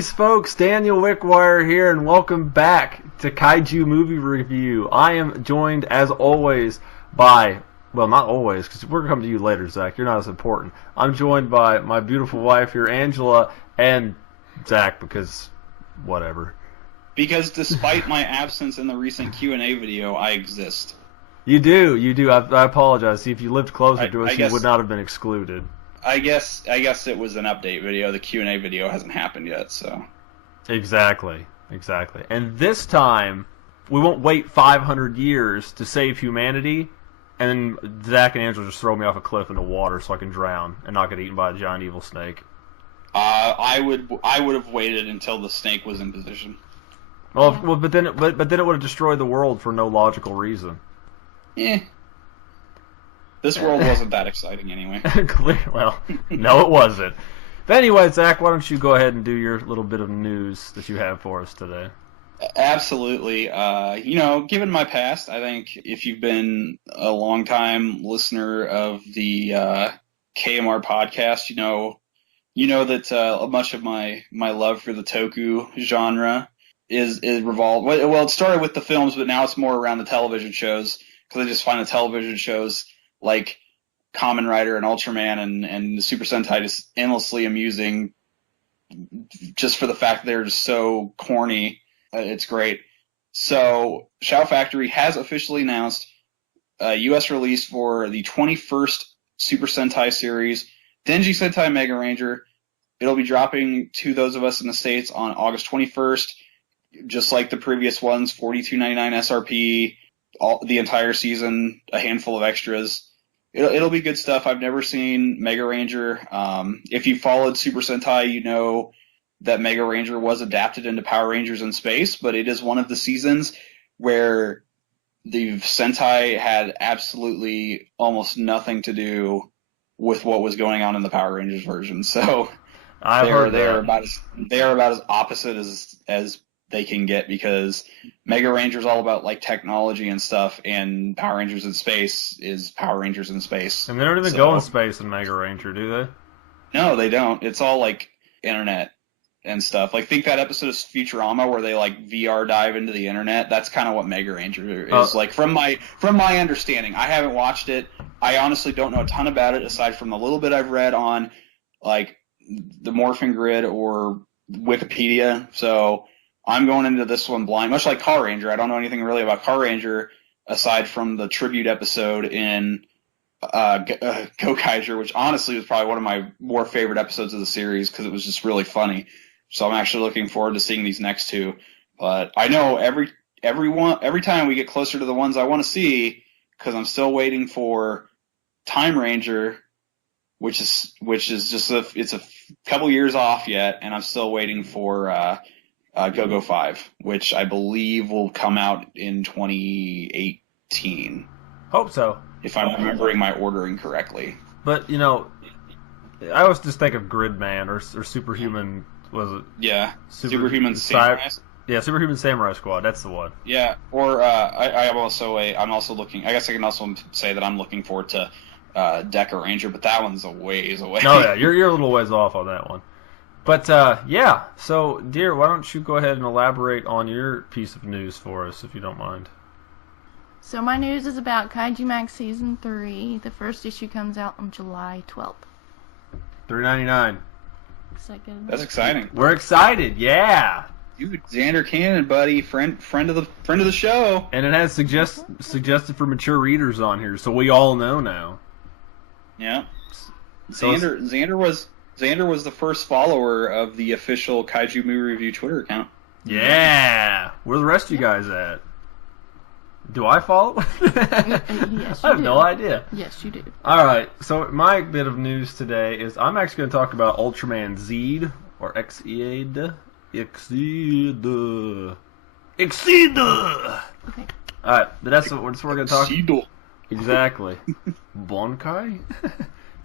Greetings, folks. Daniel Wickwire here, and welcome back to Kaiju Movie Review. I am joined, as always, by... Well, not always, because we're going to come to you later, Zach. You're not as important. I'm joined by my beautiful wife here, Angela, and Zach, because... whatever. Because despite my absence in the recent Q&A video, I exist. You do. I apologize. See, if you lived closer to us, you would not have been excluded. I guess it was an update video. The Q&A video hasn't happened yet, so... Exactly. And this time, we won't wait 500 years to save humanity, and then Zach and Angela just throw me off a cliff into water so I can drown and not get eaten by a giant evil snake. I would have waited until the snake was in position. Well, but then it would have destroyed the world for no logical reason. This world wasn't that exciting anyway. Well, no, it wasn't. But anyway, Zach, why don't you go ahead and do your little bit of news that you have for us today? Absolutely. Given my past, I think if you've been a long-time listener of the KMR podcast, you know that much of my love for the toku genre is revolved. Well, it started with the films, but now it's more around the television shows, because I just find the television shows like Kamen Rider and Ultraman and the Super Sentai just endlessly amusing, just for the fact they're just so corny. It's great. So Shout Factory has officially announced a U.S. release for the 21st Super Sentai series, Denji Sentai Mega Ranger. It'll be dropping to those of us in the States on August 21st, just like the previous ones, $42.99 SRP, the entire season, a handful of extras. It'll be good stuff. I've never seen Mega Ranger. If you followed Super Sentai, you know that Mega Ranger was adapted into Power Rangers in Space, but it is one of the seasons where the Sentai had absolutely almost nothing to do with what was going on in the Power Rangers version. So they're about as opposite as they can get, because Mega Ranger is all about like technology and stuff, and Power Rangers in Space is Power Rangers in Space. And they don't even go in space in Mega Ranger, do they? No, they don't. It's all like internet and stuff. Like, think that episode of Futurama where they like VR dive into the internet. That's kind of what Mega Ranger is like, from my understanding. I haven't watched it. I honestly don't know a ton about it aside from the little bit I've read on like the Morphin Grid or Wikipedia. So I'm going into this one blind, much like Car Ranger. I don't know anything really about Car Ranger aside from the tribute episode in Gokaiger, which honestly was probably one of my more favorite episodes of the series because it was just really funny. So I'm actually looking forward to seeing these next two. But I know every time we get closer to the ones I want to see, because I'm still waiting for Time Ranger, which is just it's a couple years off yet, and I'm still waiting for Go-Go 5, which I believe will come out in 2018. Hope so. If I'm remembering my ordering correctly. But, I always just think of Gridman or Superhuman, was it? Yeah, Superhuman Samurai. Yeah, Superhuman Samurai Squad, that's the one. Yeah, or I'm also looking, I guess I can also say that I'm looking forward to Deca Ranger, but that one's a ways away. Oh yeah, you're a little ways off on that one. But, yeah, so, dear, why don't you go ahead and elaborate on your piece of news for us, if you don't mind. So my news is about Kaiju Max Season 3. The first issue comes out on July 12th. $3.99. Is that good? That's exciting. We're excited, yeah! Dude, Xander Cannon, buddy, friend of the show. And it has suggested for mature readers on here, so we all know now. Yeah. So Xander was the first follower of the official Kaiju Movie Review Twitter account. Yeah! Where the rest of you guys at? Do I follow? Yes, I have no idea. Yes, you do. Alright, so my bit of news today is I'm actually going to talk about Ultraman Zed, or Exceed. Okay. Alright, but that's what we're going to talk about. Exactly. Bonkai?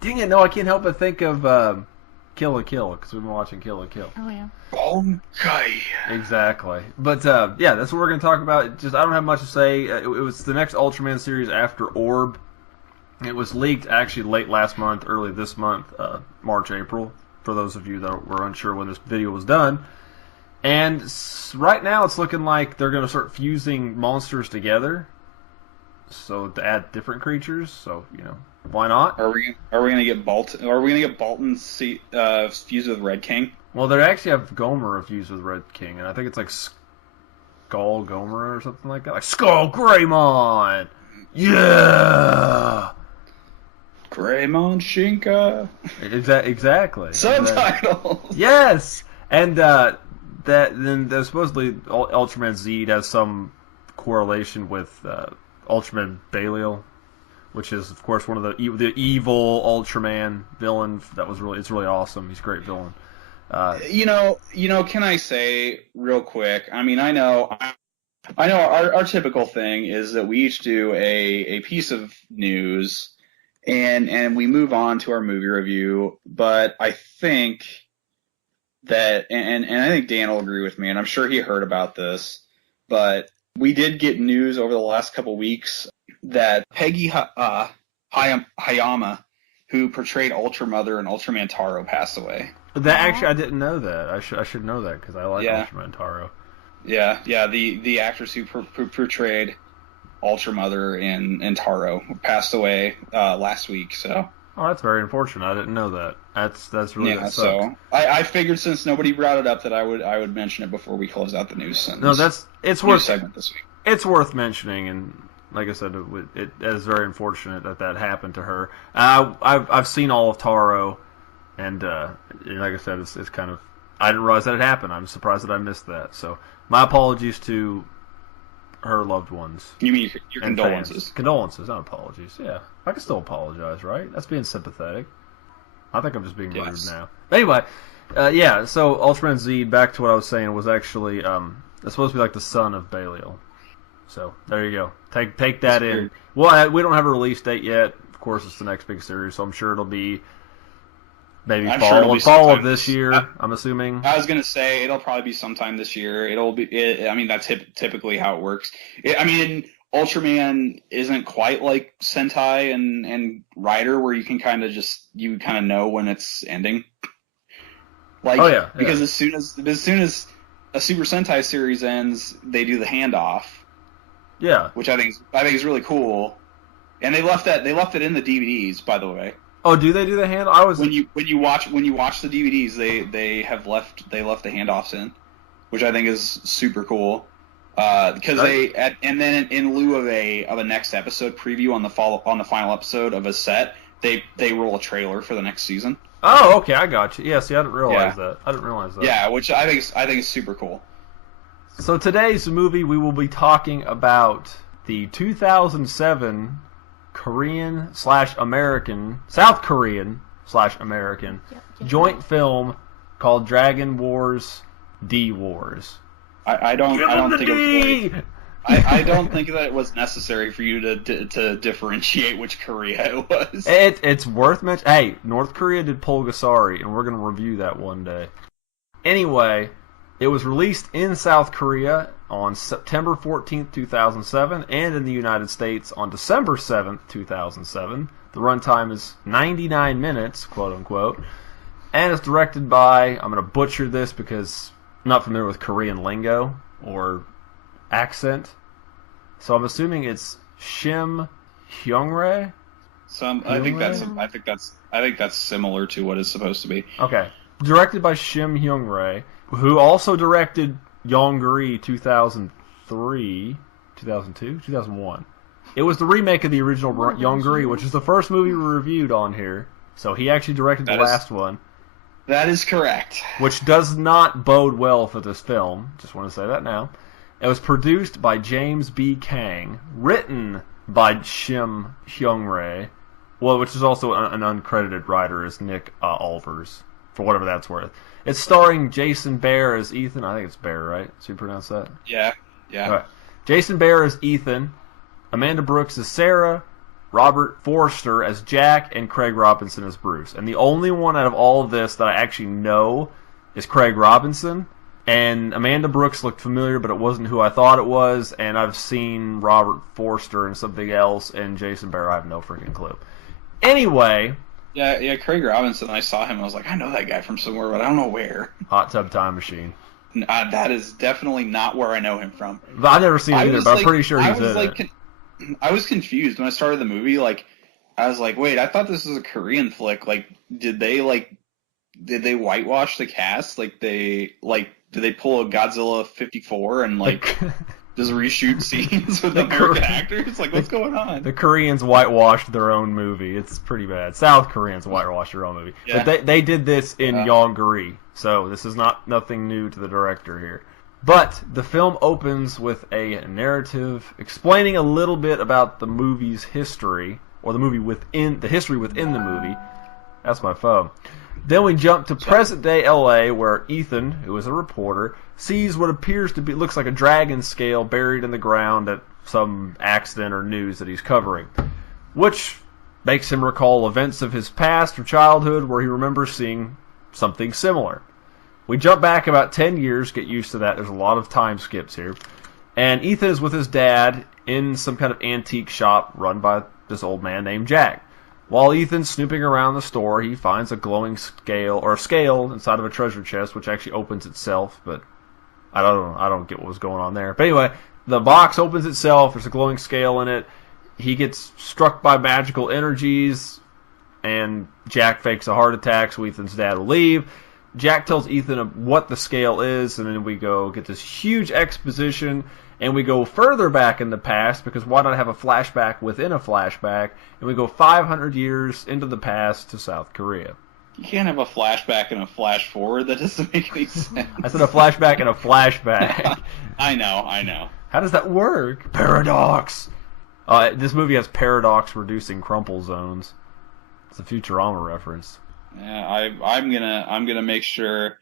Dang it, no, I can't help but think of Kill la Kill, because we've been watching Kill la Kill. Oh, yeah. Bonkai. Exactly. But, yeah, that's what we're going to talk about. I don't have much to say. It was the next Ultraman series after Orb. It was leaked actually late last month, early this month, March, April, for those of you that were unsure when this video was done. And right now it's looking like they're going to start fusing monsters together, so to add different creatures. So why not? Are we gonna get Bolton? Are we gonna get Bolton fused with Red King? Well, they actually have Gomer fused with Red King, and I think it's like Skull Gomer or something like that, like Skull Greymon. Yeah. Greymon Shinka. Exactly. Subtitles. Yes, and then there's supposedly Ultraman Zed has some correlation with Ultraman Belial, which is of course one of the evil Ultraman villain it's really awesome. He's a great villain. Can I say real quick? I mean, I know our typical thing is that we each do a piece of news and we move on to our movie review, but I think that, and I think Dan will agree with me, and I'm sure he heard about this, but we did get news over the last couple weeks that Peggy Hayama, who portrayed Ultra Mother in Ultraman Taro, passed away. That actually, I didn't know that. I should know that because I like Ultraman Taro. Yeah, the actress who portrayed Ultra Mother in Taro passed away last week. So. Oh, that's very unfortunate. I didn't know that. That's really yeah. So I figured since nobody brought it up that I would mention it before we close out the news sentence. No, it's worth segment this week. It's worth mentioning, and like I said, it is very unfortunate that happened to her. I've seen all of Taro, and like I said, it's kind of, I didn't realize that it happened. I'm surprised that I missed that. So my apologies to her loved ones. You mean your condolences? Fans. Condolences, not apologies. Yeah, I can still apologize, right? That's being sympathetic. I think I'm just being rude now. Anyway, so Ultraman Zed, back to what I was saying, was actually it's supposed to be like the son of Belial. So there you go. Take that That's in. weird. Well, we don't have a release date yet. Of course, it's the next big series, so I'm sure it'll be maybe fall of this year. I'm assuming. I was gonna say it'll probably be sometime this year. I mean, that's typically how it works. Ultraman isn't quite like Sentai and Rider, where you can kind of know when it's ending. Like, because as soon as a Super Sentai series ends, they do the handoff. Yeah, which I think is really cool, and they left it in the DVDs, by the way. Oh, do they do the hand? When you watch the DVDs, they left the handoffs in, which I think is super cool. Because and then in lieu of a next episode preview on the final episode of a set, they roll a trailer for the next season. Oh, okay, I got you. Yeah, see, I didn't realize that. Yeah, which I think is super cool. So today's movie, we will be talking about the 2007 South Korean/American joint film called Dragon Wars D Wars. I don't think that it was necessary for you to differentiate which Korea it was. It's worth mentioning. Hey, North Korea did Pulgasari, and we're going to review that one day. Anyway, it was released in South Korea on September 14th, 2007, and in the United States on December 7th, 2007. The runtime is 99 minutes, quote-unquote, and it's directed by, I'm going to butcher this because I'm not familiar with Korean lingo or accent, so I'm assuming it's Shim Hyung-rae? I think that's similar to what it's supposed to be. Okay. Directed by Shim Hyung-rae, who also directed Yongri 2003, 2002, 2001. It was the remake of the original Yongri, which is the first movie we reviewed on here. So he actually directed the last one. That is correct. Which does not bode well for this film. Just want to say that now. It was produced by James B. Kang, written by Shim Hyung-rae, which is also an uncredited writer, is Nick Olvers, for whatever that's worth. It's starring Jason Behr as Ethan. I think it's Behr, right? So you pronounce that? Yeah. All right. Jason Behr as Ethan, Amanda Brooks as Sarah, Robert Forster as Jack, and Craig Robinson as Bruce. And the only one out of all of this that I actually know is Craig Robinson. And Amanda Brooks looked familiar, but it wasn't who I thought it was. And I've seen Robert Forster and something else, and Jason Behr, I have no freaking clue. Anyway... Yeah, Craig Robinson, I saw him, I was like, I know that guy from somewhere, but I don't know where. Hot Tub Time Machine. That is definitely not where I know him from. But I've never seen it either, but I'm pretty sure he's in it. I was confused when I started the movie. Like, I was like, wait, I thought this was a Korean flick. Like, did they whitewash the cast? Like, did they pull a Godzilla 54 and just reshoot scenes with American actors? Like, what's going on? The Koreans whitewashed their own movie. It's pretty bad. South Koreans whitewashed their own movie. Yeah. But they did this in Yongari, so this is nothing new to the director here. But the film opens with a narrative explaining a little bit about the movie's history, or the history within the movie. That's my phone. Then we jump to present-day L.A., where Ethan, who is a reporter, sees what looks like a dragon scale buried in the ground at some accident or news that he's covering, which makes him recall events of his past or childhood where he remembers seeing something similar. We jump back about 10 years, get used to that. There's a lot of time skips here. And Ethan is with his dad in some kind of antique shop run by this old man named Jack. While Ethan's snooping around the store, he finds a glowing scale inside of a treasure chest, which actually opens itself, but I don't get what was going on there. But anyway, the box opens itself, there's a glowing scale in it. He gets struck by magical energies, and Jack fakes a heart attack, so Ethan's dad will leave. Jack tells Ethan what the scale is, and then we get this huge exposition, and we go further back in the past, because why not have a flashback within a flashback, and we go 500 years into the past to South Korea. You can't have a flashback and a flash forward. That doesn't make any sense. I said a flashback and a flashback. I know. How does that work? Paradox! This movie has paradox-reducing crumple zones. It's a Futurama reference. Yeah, I'm gonna make sure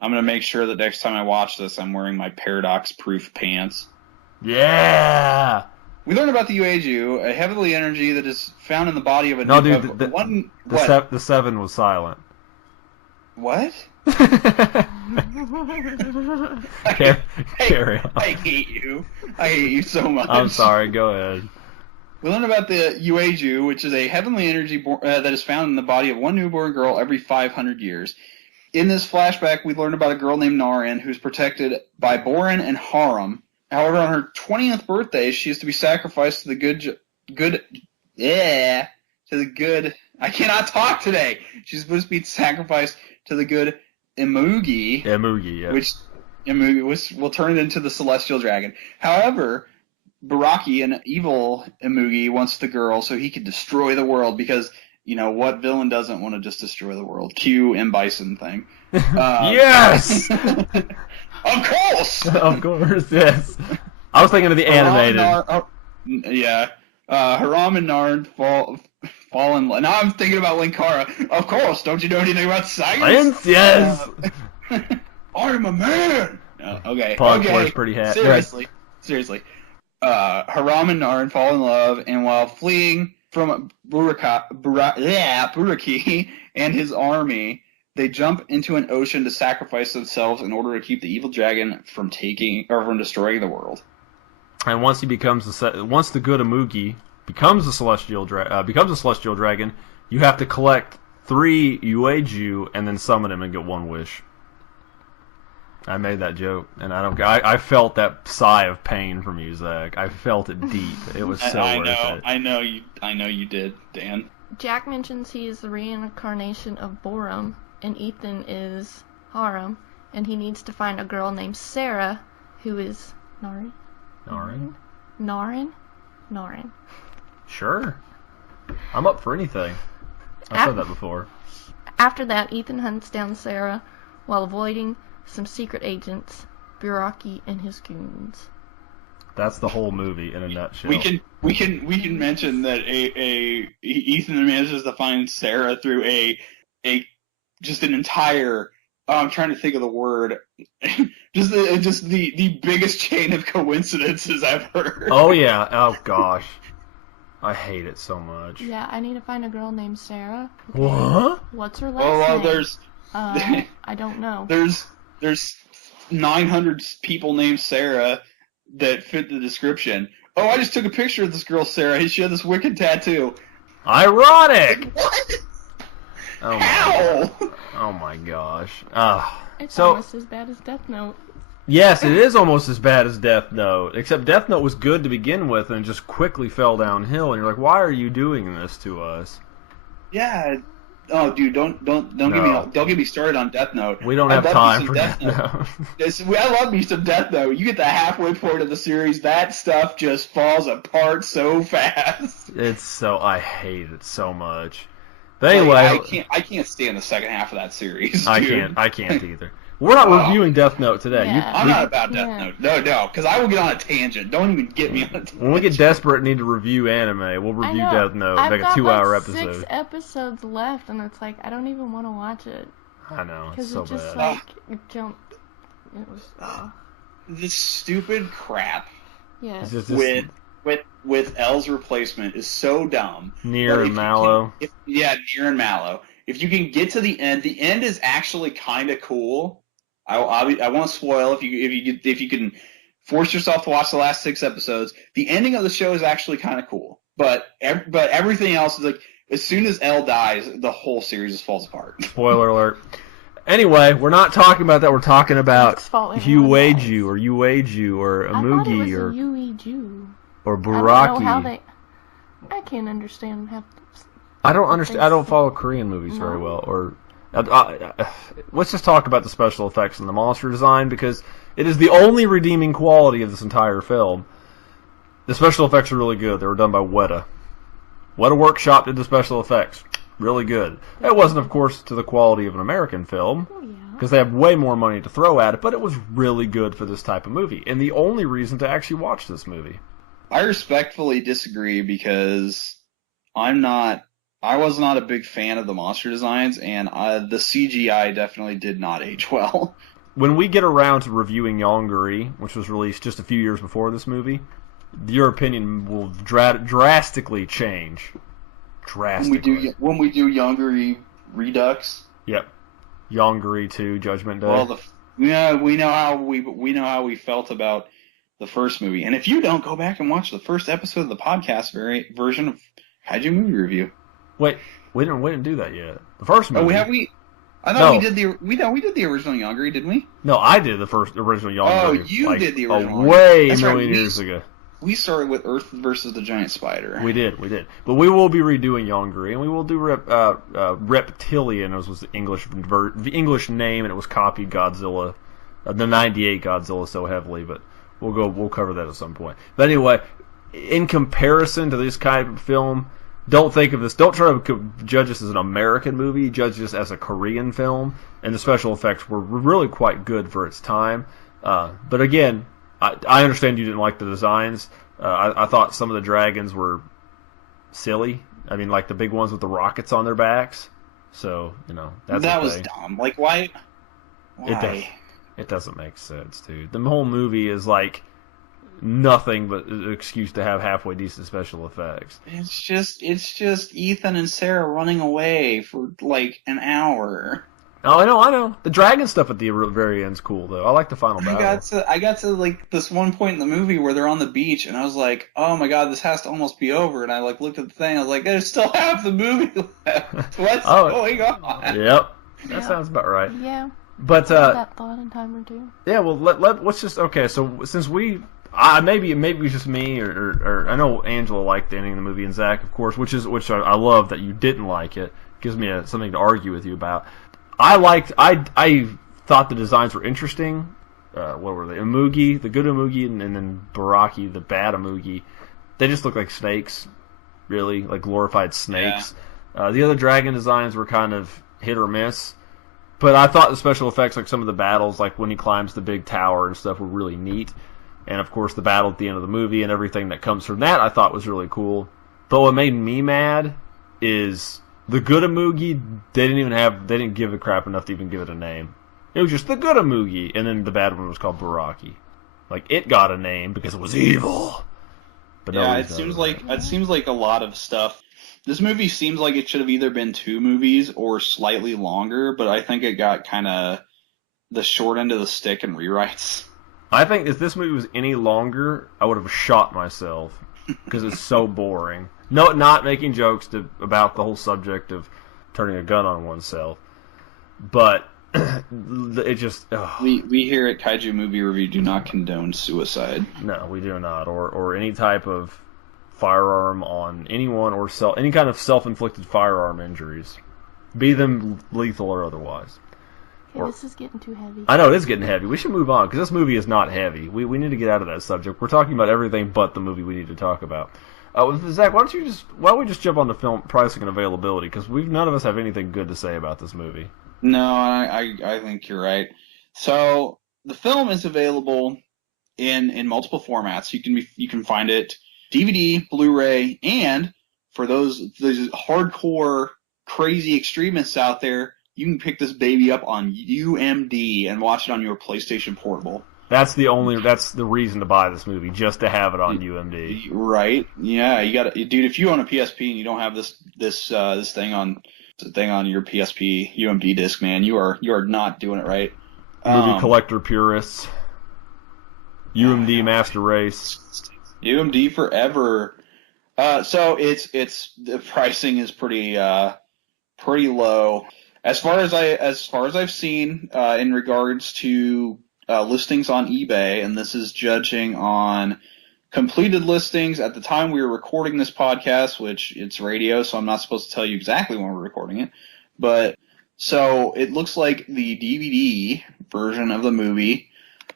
that next time I watch this, I'm wearing my paradox-proof pants. Yeah. We learn about the Ueju, a heavenly energy that is found in the body of a the 7 was silent. What? Carry on. I hate you. I hate you so much. I'm sorry. Go ahead. We learn about the Ueju, which is a heavenly energy that is found in the body of one newborn girl every 500 years. In this flashback, we learn about a girl named Narin who's protected by Borin and Haram. However, on her 20th birthday, she is to be sacrificed to the I cannot talk today. She's supposed to be sacrificed to the good Imugi. Imugi, yeah. Which will turn it into the celestial dragon. However, Baraki, an evil Imugi, wants the girl so he can destroy the world because, what villain doesn't want to just destroy the world? Cue M. Bison thing. Yes! Of course! Of course, yes. I was thinking of the animated. Haram and Narn fall in love. Now I'm thinking about Linkara. Of course, don't you know anything about science? Science, yes! I'm a man! Okay. Pug wears pretty hat. Seriously. Haram and Narn fall in love, and while fleeing from Buraki and his army, they jump into an ocean to sacrifice themselves in order to keep the evil dragon from destroying the world. And once the good Imugi becomes a celestial dragon, you have to collect 3 Ueju and then summon him and get 1 wish. I made that joke, and I felt that sigh of pain from you, Zach. I felt it deep. It was so worth it. I know you did, Dan. Jack mentions he is the reincarnation of Borum, and Ethan is Haram, and he needs to find a girl named Sarah, who is Narin. Sure. I'm up for anything. I've said that before. After that, Ethan hunts down Sarah while avoiding some secret agents, Buraki and his goons. That's the whole movie in a nutshell. We can mention that Ethan manages to find Sarah through just an entire. I'm trying to think of the word. just the biggest chain of coincidences I've heard. Oh yeah. Oh gosh. I hate it so much. Yeah, I need to find a girl named Sarah. Okay. What? What's her last name? There's. I don't know. There's 900 people named Sarah that fit the description. Oh, I just took a picture of this girl, Sarah. She had this wicked tattoo. Ironic! What? Oh How? Oh my gosh. It's almost as bad as Death Note. Yes, it is almost as bad as Death Note, except Death Note was good to begin with and just quickly fell downhill, and you're like, why are you doing this to us? Yeah. Oh, dude, don't get me started on Death Note. We don't have time for Death Note. I love me some Death Note. You get the halfway point of the series, that stuff just falls apart so fast. I hate it so much. But anyway, I can't stand the second half of that series. Dude. I can't either. We're not reviewing Death Note today. Yeah. I'm not about Death Note. No, because I will get on a tangent. Don't even get me on a tangent. When we get desperate and need to review anime, we'll review Death Note and make a 2-hour episode. I've got 6 episodes left, and it's like, I don't even want to watch it. I know, it's so bad. Because it just, like, it jumped. It was... This stupid crap It's with L's replacement is so dumb. Nier and Mallow. Nier and Mallow. If you can get to the end is actually kind of cool. I won't spoil if you can force yourself to watch the last 6 episodes. The ending of the show is actually kind of cool, but everything else is like, as soon as L dies, the whole series just falls apart. Spoiler alert. Anyway, we're not talking about that. We're talking about Ueju or Amugi or Buraki. I can't understand half. I don't follow Korean movies very well. Or let's just talk about the special effects and the monster design, because it is the only redeeming quality of this entire film. The special effects are really good. They were done by Weta. Weta Workshop did the special effects. Really good. It wasn't, of course, to the quality of an American film, because they have way more money to throw at it, but it was really good for this type of movie, and the only reason to actually watch this movie. I respectfully disagree, because I was not a big fan of the monster designs, and the CGI definitely did not age well. When we get around to reviewing Yongari, which was released just a few years before this movie, your opinion will drastically change. Drastically. When we do Yongari Redux. Yep. Yongari 2 Judgment Day. Well, we know how we felt about the first movie, and if you don't, go back and watch the first episode of the podcast version of Kaiju Movie Review. Wait, we didn't do that yet. The first movie. I thought we did the original Yongari, didn't we? No, I did the original Yongari. Oh, you did the original. Way a million years ago. We started with Earth versus the Giant Spider. We did. But we will be redoing Yongari, and we will do Reptilian, as was the English name, and it was copied Godzilla, the '98 Godzilla so heavily. But we'll cover that at some point. But anyway, in comparison to this kind of film, don't try to judge this as an American movie. Judge this as a Korean film, and the special effects were really quite good for its time. But again, I understand you didn't like the designs. I thought some of the dragons were silly. I mean, like the big ones with the rockets on their backs. So, that was dumb. Like, why? It doesn't make sense, dude. The whole movie is like nothing but an excuse to have halfway decent special effects. It's just Ethan and Sarah running away for like an hour. Oh, I know. The dragon stuff at the very end's cool, though. I like the final battle. I got to like this one point in the movie where they're on the beach, and I was like, "Oh my god, this has to almost be over." And I like looked at the thing, I was like, "There's still half the movie left. What's going on?" Yep, that sounds about right. Yeah. But that thought in time or two. Yeah, well, let's just So since maybe it was just me, or I know Angela liked the ending of the movie, and Zach, of course, which I love that you didn't like it. Gives me something to argue with you about. I thought the designs were interesting. What were they? Amugi, the good Amugi, and then Baraki, the bad Amugi. They just look like snakes, really, like glorified snakes. Yeah. The other dragon designs were kind of hit or miss. But I thought the special effects, like some of the battles, like when he climbs the big tower and stuff, were really neat. And of course, the battle at the end of the movie and everything that comes from that, I thought was really cool. But what made me mad is the good Amugi, they didn't give a crap enough to even give it a name. It was just the good Amugi, and then the bad one was called Baraki. Like, it got a name because it was evil. But it seems like a lot of stuff. This movie seems like it should have either been 2 movies or slightly longer, but I think it got kind of the short end of the stick in rewrites. I think if this movie was any longer, I would have shot myself because it's so boring. No, not making jokes about the whole subject of turning a gun on oneself, but it just... We here at Kaiju Movie Review do not condone suicide. No, we do not. Or any type of firearm on anyone, or any kind of self-inflicted firearm injuries. Be them lethal or otherwise. Okay, this is getting too heavy. I know, it is getting heavy. We should move on, because this movie is not heavy. We need to get out of that subject. We're talking about everything but the movie we need to talk about. Zach, why don't we just jump on the film pricing and availability, because none of us have anything good to say about this movie. No, I think you're right. So the film is available in multiple formats. You can find it DVD, Blu-ray, and for those hardcore crazy extremists out there, you can pick this baby up on UMD and watch it on your PlayStation Portable. That's the reason to buy this movie, just to have it on UMD. Right? Yeah, you got dude. If you own a PSP and you don't have this thing on your PSP UMD disc, man, you are not doing it right. Movie collector purists, UMD master race, UMD forever. So it's the pricing is pretty low as far as I've seen in regards to listings on eBay, and this is judging on completed listings at the time we were recording this podcast, which it's radio, so I'm not supposed to tell you exactly when we're recording it. But so it looks like the DVD version of the movie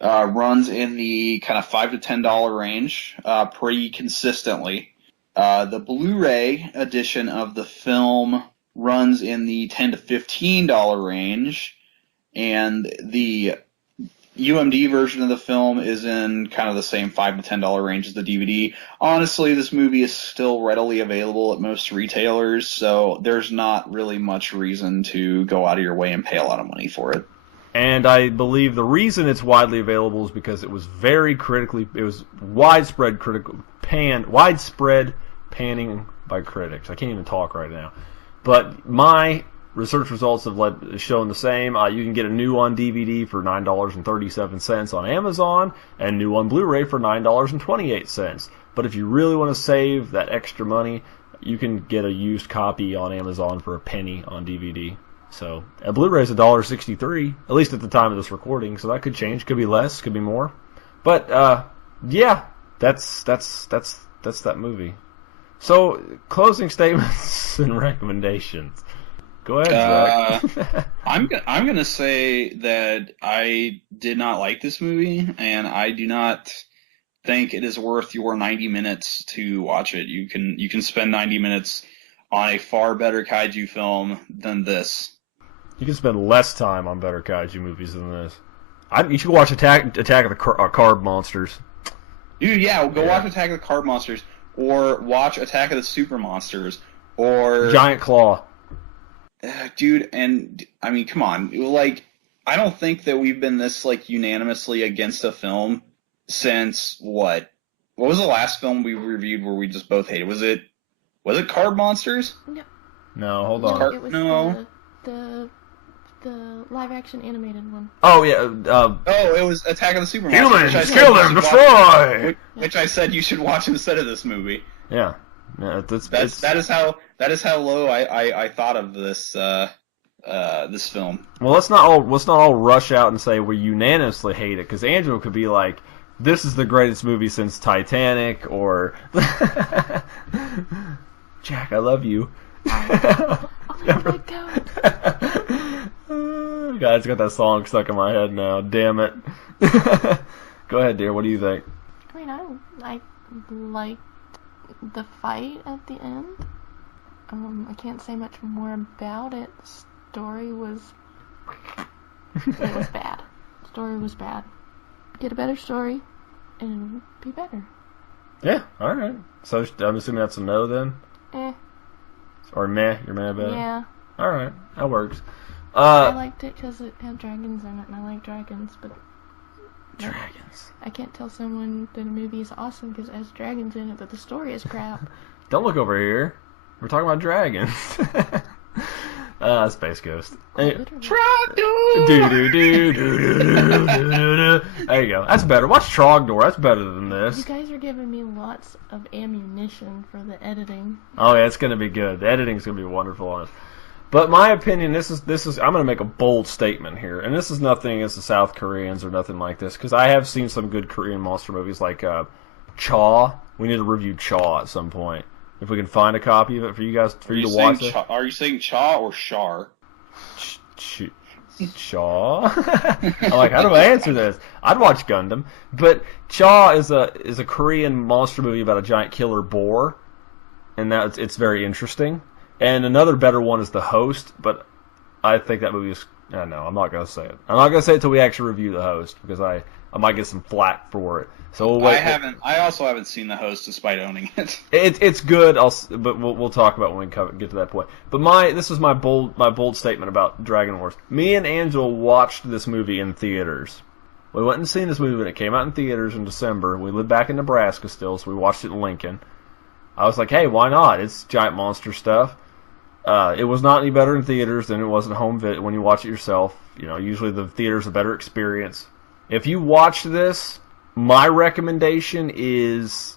runs in the kind of $5 to $10 range pretty consistently. The Blu-ray edition of the film runs in the $10 to $15 range, and the UMD version of the film is in kind of the same $5 to $10 range as the DVD. Honestly, this movie is still readily available at most retailers, so there's not really much reason to go out of your way and pay a lot of money for it. And I believe the reason it's widely available is because it was widespread panning by critics. I can't even talk right now. But my research results have shown the same. You can get a new on DVD for $9.37 on Amazon, and new on Blu-ray for $9.28. But if you really want to save that extra money, you can get a used copy on Amazon for a penny on DVD. So a Blu-ray is $1.63, at least at the time of this recording. So that could change, could be less, could be more. But yeah, that's that movie. So closing statements and recommendations. Go ahead, Zach. I'm gonna say that I did not like this movie, and I do not think it is worth your 90 minutes to watch it. You can spend 90 minutes on a far better kaiju film than this. You can spend less time on better kaiju movies than this. You should watch Attack of the Carb Monsters. Dude, yeah, watch Attack of the Carb Monsters, or watch Attack of the Super Monsters, or Giant Claw. Dude, and I mean, come on, like, I don't think that we've been this unanimously against a film since what was the last film we reviewed where we just both hated? Was it Carb Monsters? No, hold on. It was the live action animated one. Oh yeah. It was Attack of the Super Monsters. Humans, kill them, destroy. Which I said you should watch instead of this movie. Yeah. That is how low I thought of this this film. Well, let's not all rush out and say we unanimously hate it, because Angela could be like, "This is the greatest movie since Titanic," or "Jack, I love you." Oh my god! God, it's got that song stuck in my head now. Damn it! Go ahead, dear. What do you think? I mean, I liked the fight at the end. I can't say much more about it. Story was bad. Story was bad. Get a better story, and it'll be better. Yeah. All right. So I'm assuming that's a no then. Or meh. You're mad about it. Yeah. All right. That works. I liked it because it had dragons in it, and I like dragons, but dragons. I can't tell someone that a movie is awesome because it has dragons in it, but the story is crap. Don't look over here. We're talking about dragons. Space Ghost. There you go. That's better. Watch Trogdor. That's better than this. You guys are giving me lots of ammunition for the editing. Oh yeah, it's gonna be good. The editing's gonna be wonderful on it. But my opinion, this is I'm going to make a bold statement here, and this is nothing against the South Koreans or nothing like this, because I have seen some good Korean monster movies like Chaw. We need to review Chaw at some point. If we can find a copy of it for you guys, for you to watch it. Are you saying Chaw or Char? Chaw? I'm like, how do I answer this? I'd watch Gundam, but Chaw is a Korean monster movie about a giant killer boar, and it's very interesting. And another better one is The Host, but I think that movie is... No, I'm not going to say it. I'm not going to say it until we actually review The Host, because I might get some flack for it. So we'll wait. I also haven't seen The Host, despite owning it. It's good, but we'll talk about it when we get to that point. But this is my bold statement about Dragon Wars. Me and Angela watched this movie in theaters. We went and seen this movie when it came out in theaters in December. We lived back in Nebraska still, so we watched it in Lincoln. I was like, hey, why not? It's giant monster stuff. It was not any better in theaters than it was at home when you watch it yourself. You know, usually the theater's a better experience. If you watch this, my recommendation is,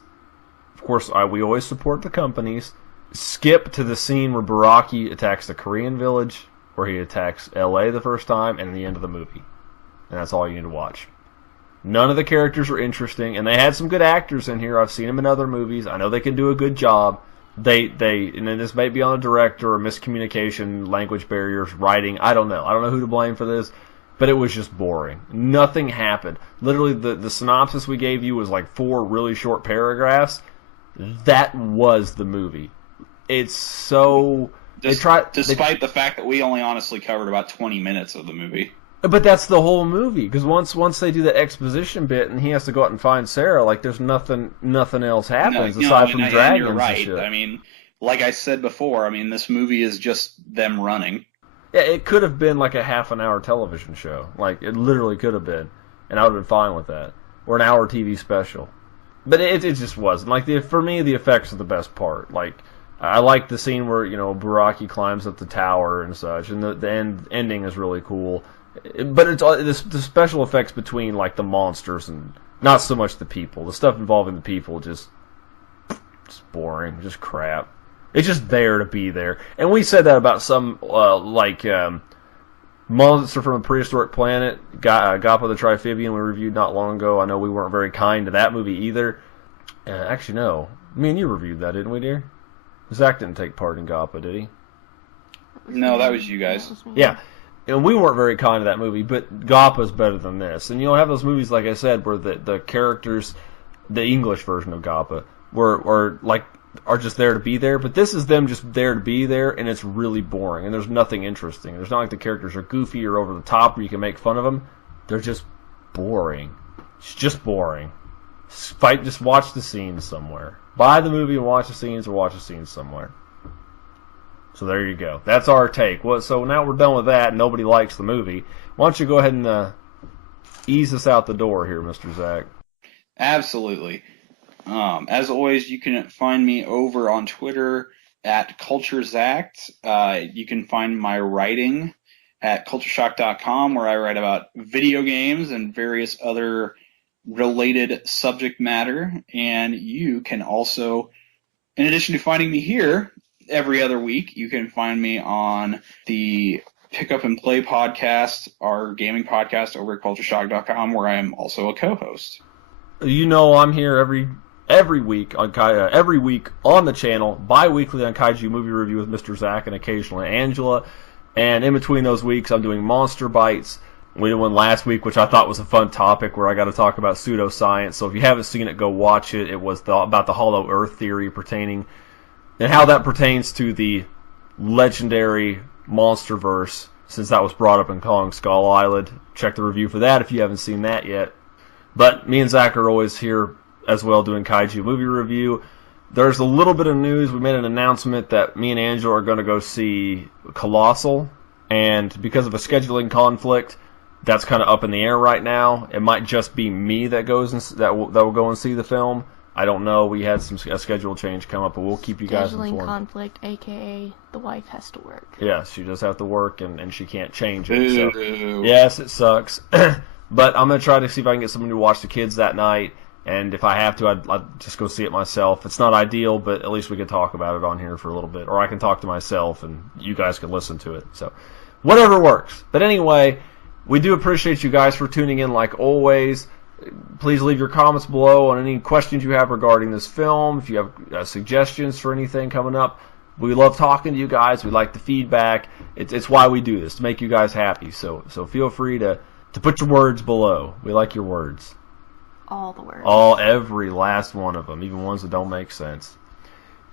of course, we always support the companies. Skip to the scene where Baraki attacks the Korean village, where he attacks LA the first time, and the end of the movie. And that's all you need to watch. None of the characters are interesting, and they had some good actors in here. I've seen them in other movies. I know they can do a good job. And then this may be on a director or miscommunication, language barriers, writing. I don't know. I don't know who to blame for this, but it was just boring. Nothing happened. Literally, the synopsis we gave you was like 4 really short paragraphs. That was the movie. It's so... Despite the fact that we only honestly covered about 20 minutes of the movie. But that's the whole movie, because once they do that exposition bit and he has to go out and find Sarah, like there's nothing else happens aside from dragons. You're right. And shit. I mean, like I said before, this movie is just them running. Yeah, it could have been like a half-an-hour television show. Like, it literally could have been, and I would have been fine with that. Or an hour TV special. But it just wasn't. Like, for me, the effects are the best part. Like, I like the scene where, Baraki climbs up the tower and such, and the ending is really cool. But it's the special effects between like the monsters and not so much the people. The stuff involving the people just boring, just crap. It's just there to be there. And we said that about some Monster from a Prehistoric Planet, Gappa the Triphibian we reviewed not long ago. I know we weren't very kind to that movie either. Actually, no. Me and you reviewed that, didn't we, dear? Zach didn't take part in Gappa, did he? No, that was you guys. Yeah. And we weren't very kind to that movie, but Gappa's better than this. And you'll have those movies, like I said, where the characters, the English version of Gappa, are just there to be there. But this is them just there to be there, and it's really boring. And there's nothing interesting. There's not like the characters are goofy or over the top where you can make fun of them. They're just boring. It's just boring. Just watch the scenes somewhere. Buy the movie and watch the scenes, or watch the scenes somewhere. So there you go. That's our take. So now we're done with that. Nobody likes the movie. Why don't you go ahead and ease us out the door here, Mr. Zach? Absolutely. As always, you can find me over on Twitter at CultureZact. You can find my writing at cultureshock.com, where I write about video games and various other related subject matter. And you can also, in addition to finding me here every other week, you can find me on the Pick Up and Play podcast, our gaming podcast over at cultureshock.com, where I am also a co-host. I'm here every week on the channel, bi-weekly on Kaiju Movie Review with Mr. Zach and occasionally Angela. And in between those weeks, I'm doing Monster Bites. We did one last week, which I thought was a fun topic, where I got to talk about pseudoscience. So if you haven't seen it, go watch it. It was about the Hollow Earth theory and how that pertains to the legendary Monsterverse, since that was brought up in Kong Skull Island. Check the review for that if you haven't seen that yet. But me and Zach are always here as well doing Kaiju Movie Review. There's a little bit of news. We made an announcement that me and Angela are going to go see Colossal, and because of a scheduling conflict, that's kind of up in the air right now. It might just be me that will go and see the film. I don't know. We had a schedule change come up, but we'll keep you guys informed. Scheduling conflict, a.k.a. the wife has to work. Yes, she does have to work, and she can't change it. So. Yes, it sucks. But I'm going to try to see if I can get somebody to watch the kids that night. And if I have to, I'd just go see it myself. It's not ideal, but at least we can talk about it on here for a little bit. Or I can talk to myself, and you guys can listen to it. So whatever works. But anyway, we do appreciate you guys for tuning in like always. Please leave your comments below on any questions you have regarding this film. If you have suggestions for anything coming up, we love talking to you guys. We like the feedback. It's why we do this, to make you guys happy. So feel free to put your words below. We like your words. All the words. Every last one of them, even ones that don't make sense.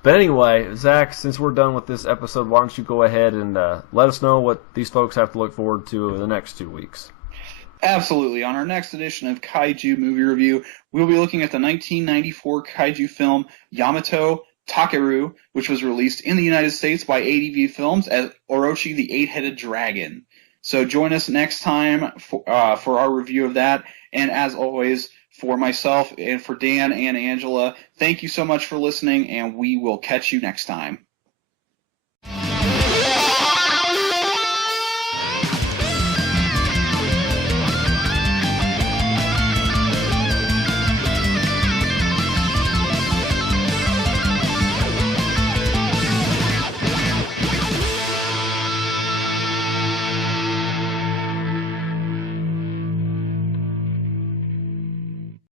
But anyway, Zach, since we're done with this episode, why don't you go ahead and let us know what these folks have to look forward to over the next 2 weeks. Absolutely. On our next edition of Kaiju Movie Review, we'll be looking at the 1994 kaiju film Yamato Takeru, which was released in the United States by ADV Films as Orochi the Eight-Headed Dragon. So join us next time for our review of that. And as always, for myself and for Dan and Angela, thank you so much for listening, and we will catch you next time.